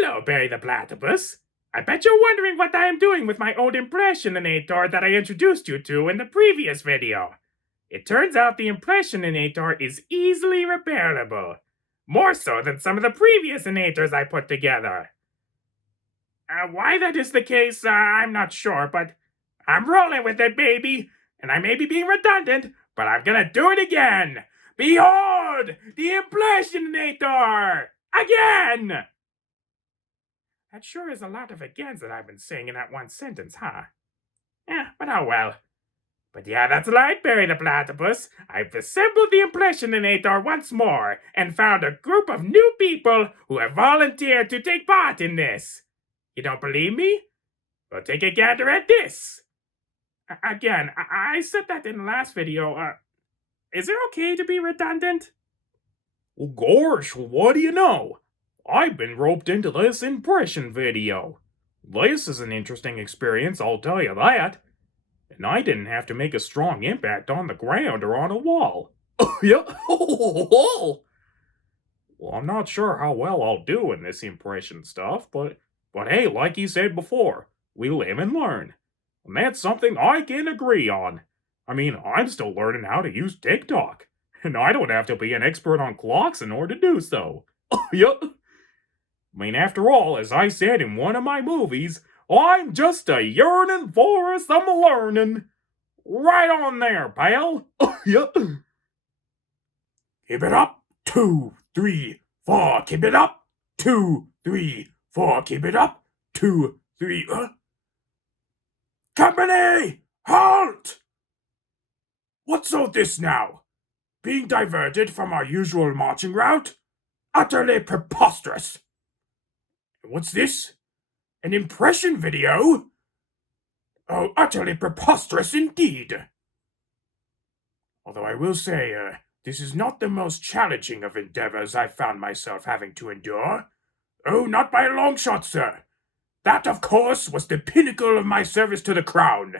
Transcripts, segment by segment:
Hello, Barry the Platypus. I bet you're wondering what I am doing with my old impressionator that I introduced you to in the previous video. It turns out the impressionator is easily repairable. More so than some of the previous inators I put together. Why that is the case, I'm not sure, but I'm rolling with it, baby. And I may be being redundant, but I'm gonna do it again. Behold, the impressionator! Again! That sure is a lot of agains that I've been saying in that one sentence, huh? Yeah, but oh well. But yeah, that's right, Barry the Platypus. I've assembled the impressionator once more and found a group of new people who have volunteered to take part in this. You don't believe me? Well, take a gander at this. Again, I said that in the last video. Is it okay to be redundant? Well, gosh, what do you know? I've been roped into this impression video. This is an interesting experience, I'll tell you that. And I didn't have to make a strong impact on the ground or on a wall. Yeah. Well, I'm not sure how well I'll do in this impression stuff, but hey, like you said before, we live and learn. And that's something I can agree on. I mean, I'm still learning how to use TikTok, and I don't have to be an expert on clocks in order to do so. Yep. I mean, after all, as I said in one of my movies, I'm just a yearning for some learning. Right on there, pal. Yep. Keep it up. 2, 3, 4. Keep it up. 2, 3, 4. Keep it up. 2, 3. Company! Halt! What's all this now? Being diverted from our usual marching route? Utterly preposterous. What's this? An impression video? Oh, utterly preposterous indeed. Although I will say, this is not the most challenging of endeavors I've found myself having to endure. Oh, not by a long shot, sir. That, of course, was the pinnacle of my service to the Crown,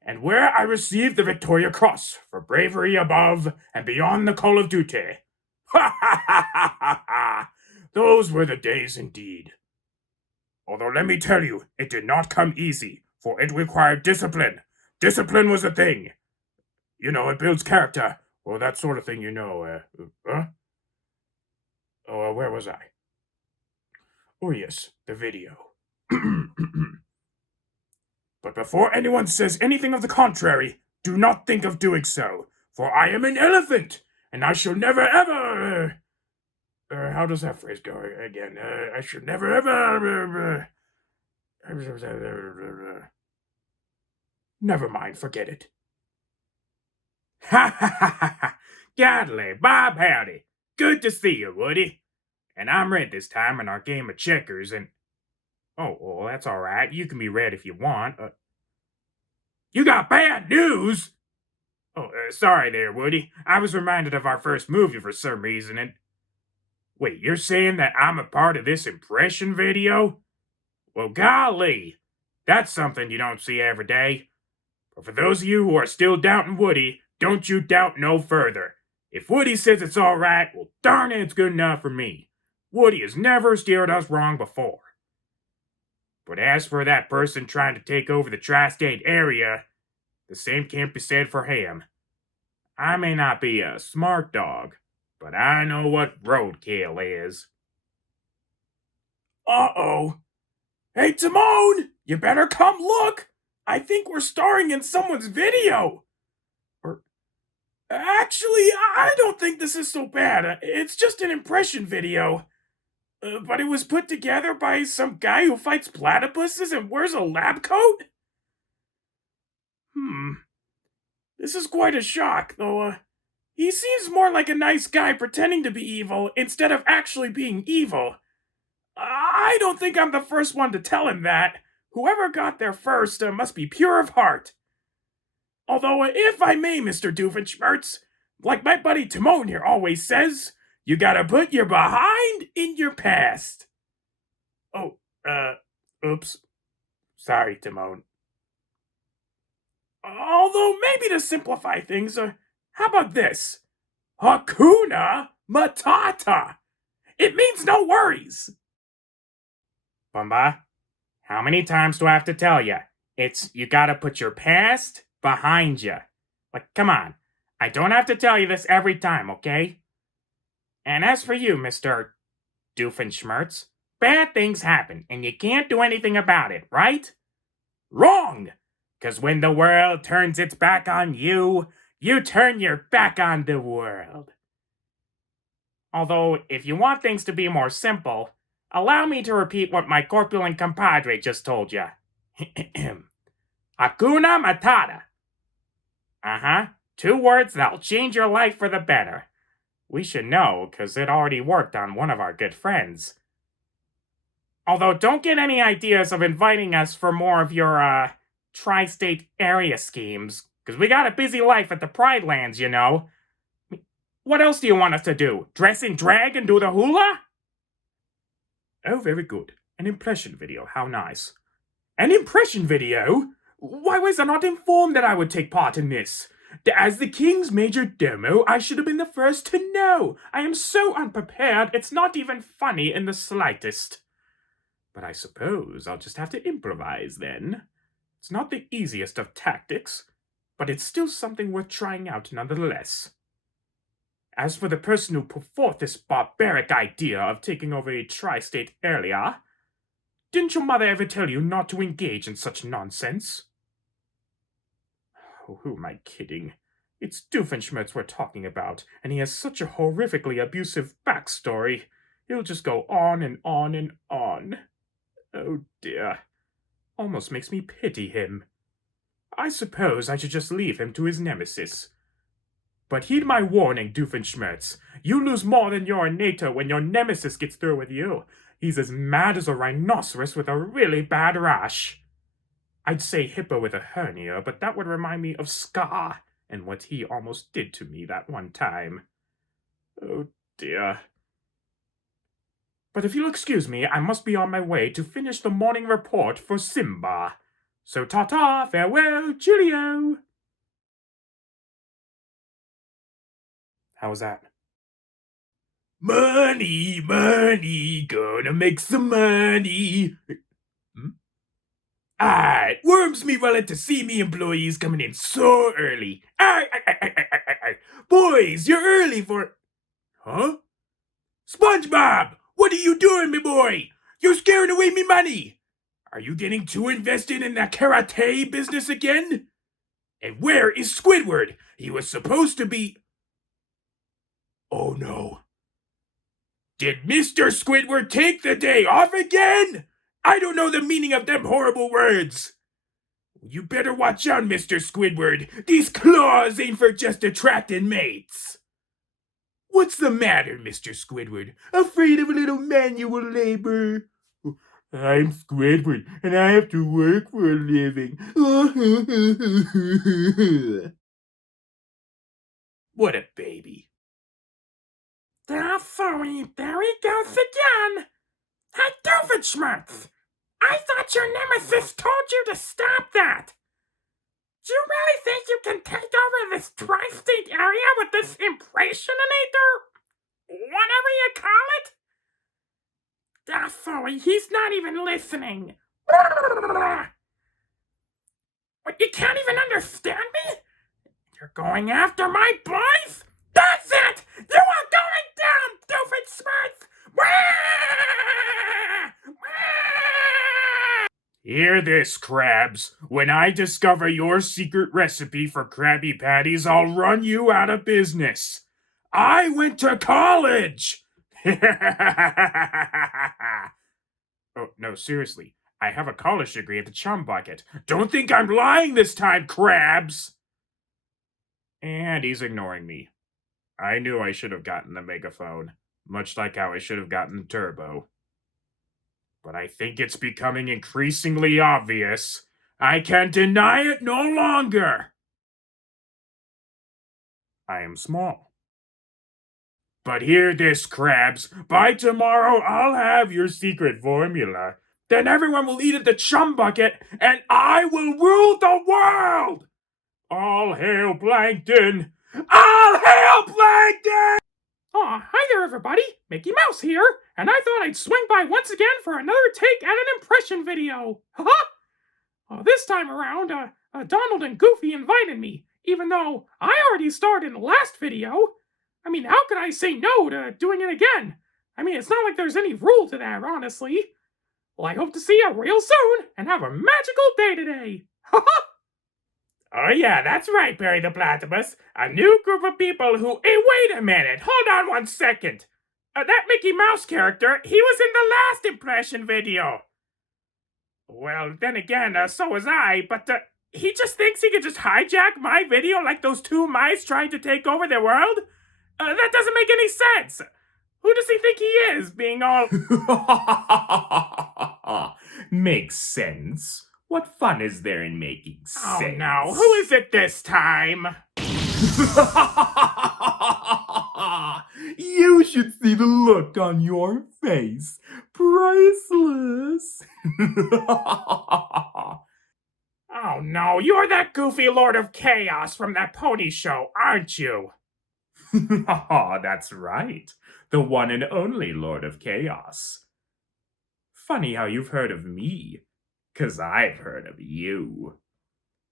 and where I received the Victoria Cross for bravery above and beyond the call of duty. Ha ha ha ha ha ha! Those were the days indeed. Although let me tell you, it did not come easy, for it required discipline. Discipline was a thing. You know, it builds character. Well, that sort of thing, you know. Oh, where was I? Oh, yes, the video. But before anyone says anything of the contrary, do not think of doing so, for I am an elephant, and I shall never ever... how does that phrase go again? I should never ever... Never mind, forget it. Ha ha ha ha ha! Godly, Bob howdy! Good to see you, Woody. And I'm red this time in our game of checkers, and... Oh, well, that's alright. You can be red if you want. You got bad news! Oh, sorry there, Woody. I was reminded of our first movie for some reason, and... Wait, you're saying that I'm a part of this impression video? Well, golly, that's something you don't see every day. But for those of you who are still doubting Woody, don't you doubt no further. If Woody says it's alright, well, darn it, it's good enough for me. Woody has never steered us wrong before. But as for that person trying to take over the tri-state area, the same can't be said for him. I may not be a smart dog, but I know what roadkill is. Uh-oh. Hey, Timon! You better come look! I think we're starring in someone's video! Or... Actually, I don't think this is so bad. It's just an impression video. But it was put together by some guy who fights platypuses and wears a lab coat? This is quite a shock, though, he seems more like a nice guy pretending to be evil instead of actually being evil. I don't think I'm the first one to tell him that. Whoever got there first must be pure of heart. Although, if I may, Mr. Doofenshmirtz, like my buddy Timon here always says, you gotta put your behind in your past. Oh, oops. Sorry, Timon. Although, maybe to simplify things, how about this? Hakuna Matata! It means no worries! Bumba, how many times do I have to tell you? You gotta put your past behind you. Like, come on. I don't have to tell you this every time, okay? And as for you, Mr. Doofenshmirtz, bad things happen, and you can't do anything about it, right? Wrong! 'Cause when the world turns its back on you, you turn your back on the world. Although, if you want things to be more simple, allow me to repeat what my corpulent compadre just told you. Hakuna Matata. Uh-huh. 2 words that'll change your life for the better. We should know, 'cause it already worked on one of our good friends. Although, don't get any ideas of inviting us for more of your, tri-state area schemes, 'cause we got a busy life at the Pride Lands, you know. What else do you want us to do? Dress in drag and do the hula? Oh, very good. An impression video, how nice. An impression video? Why was I not informed that I would take part in this? As the king's major domo, I should have been the first to know. I am so unprepared, it's not even funny in the slightest. But I suppose I'll just have to improvise then. It's not the easiest of tactics, but it's still something worth trying out nonetheless. As for the person who put forth this barbaric idea of taking over a tri-state area, didn't your mother ever tell you not to engage in such nonsense? Oh, who am I kidding? It's Doofenshmirtz we're talking about, and he has such a horrifically abusive backstory. He'll just go on and on and on. Oh dear. Almost makes me pity him. I suppose I should just leave him to his nemesis. But heed my warning, Doofenshmirtz. You lose more than your nato when your nemesis gets through with you. He's as mad as a rhinoceros with a really bad rash. I'd say hippo with a hernia, but that would remind me of Scar and what he almost did to me that one time. Oh dear. But if you'll excuse me, I must be on my way to finish the morning report for Simba. So ta-ta, farewell, cheerio! How was that? Money, money, gonna make some money. Alright, worms me rolling to see me employees coming in so early. Boys, you're early for... Huh? SpongeBob, what are you doing, me boy? You're scaring away me money. Are you getting too invested in that karate business again? And where is Squidward? He was supposed to be... Oh no. Did Mr. Squidward take the day off again? I don't know the meaning of them horrible words. You better watch out, Mr. Squidward. These claws ain't for just attracting mates. What's the matter, Mr. Squidward? Afraid of a little manual labor? I'm Squidward, and I have to work for a living. What a baby. There he goes again. Hey, Doofenshmirtz! I thought your nemesis told you to stop that! Do you really think you can take over this tri-state area with this impressionator? Whatever you call it? Sorry, he's not even listening. What, you can't even understand me? You're going after my boys? That's it! You are going down, Doofenshmirtz! Hear this, Krabs. When I discover your secret recipe for Krabby Patties, I'll run you out of business. I went to college! Oh, no, seriously. I have a college degree at the Chum Bucket. Don't think I'm lying this time, Krabs! And he's ignoring me. I knew I should have gotten the megaphone, much like how I should have gotten the turbo. But I think it's becoming increasingly obvious. I can deny it no longer. I am small. But hear this, Krabs. By tomorrow, I'll have your secret formula. Then everyone will eat at the Chum Bucket, and I will rule the world! All hail Plankton! All hail Plankton! Aw, hi there everybody, Mickey Mouse here, and I thought I'd swing by once again for another take at an impression video. Haha! This time around, Donald and Goofy invited me, even though I already starred in the last video. I mean, how could I say no to doing it again? I mean, it's not like there's any rule to that, honestly. Well, I hope to see you real soon, and have a magical day today. Haha! Oh yeah, that's right, Barry the Platypus. A new group of people who... Hey, wait a minute! Hold on 1 second! That Mickey Mouse character, he was in the last impression video! Well, then again, so was I, but he just thinks he can just hijack my video like those two mice trying to take over the world? That doesn't make any sense! Who does he think he is, being all... Makes sense. What fun is there in making sense? Oh no, who is it this time? You should see the look on your face. Priceless. Oh no, you're that goofy Lord of Chaos from that pony show, aren't you? That's right. The one and only Lord of Chaos. Funny how you've heard of me. 'Cause I've heard of you.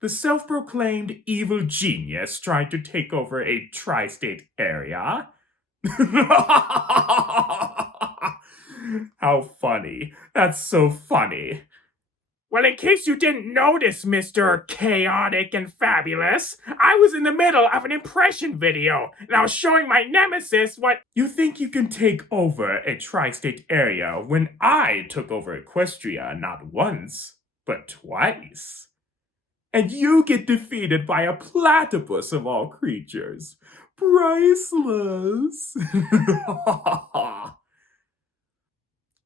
The self-proclaimed evil genius tried to take over a tri-state area. How funny. That's so funny. Well, in case you didn't notice, Mr. Chaotic and Fabulous, I was in the middle of an impression video, and I was showing my nemesis what... You think you can take over a tri-state area when I took over Equestria not once, but twice. And you get defeated by a platypus of all creatures. Priceless.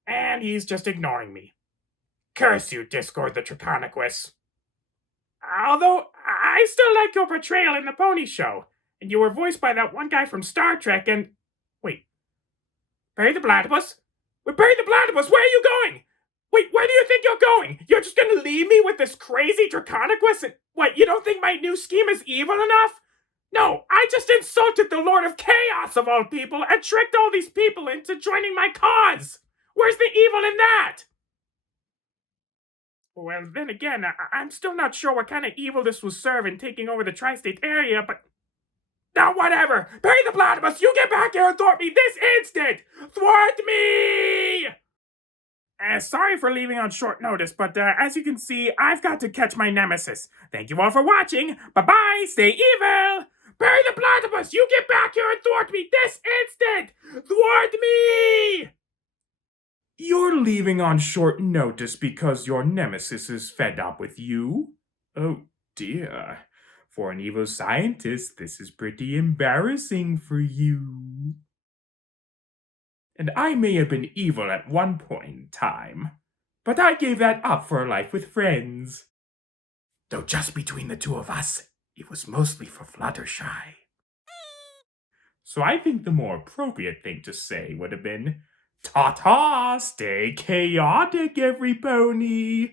And he's just ignoring me. Curse you, Discord the Trachoniquus. Although, I still like your portrayal in the pony show, and you were voiced by that one guy from Star Trek and... Wait. Barry the Platypus? Wait, Barry the Platypus, where are you going? Wait, where do you think you're going? You're just gonna leave me with this crazy Trachoniquus and... What, you don't think my new scheme is evil enough? No, I just insulted the Lord of Chaos of all people and tricked all these people into joining my cause! Where's the evil in that? Well, then again, I'm still not sure what kind of evil this will serve in taking over the tri-state area, but... Now, whatever! Barry the Platypus, you get back here and thwart me this instant! Thwart me! Sorry for leaving on short notice, but as you can see, I've got to catch my nemesis. Thank you all for watching. Bye-bye, stay evil! Barry the Platypus, you get back here and thwart me this instant! Thwart me! You're leaving on short notice because your nemesis is fed up with you? Oh dear. For an evil scientist, this is pretty embarrassing for you. And I may have been evil at one point in time, but I gave that up for a life with friends. Though just between the two of us, it was mostly for Fluttershy. So I think the more appropriate thing to say would have been, ta-ta, stay chaotic, every pony.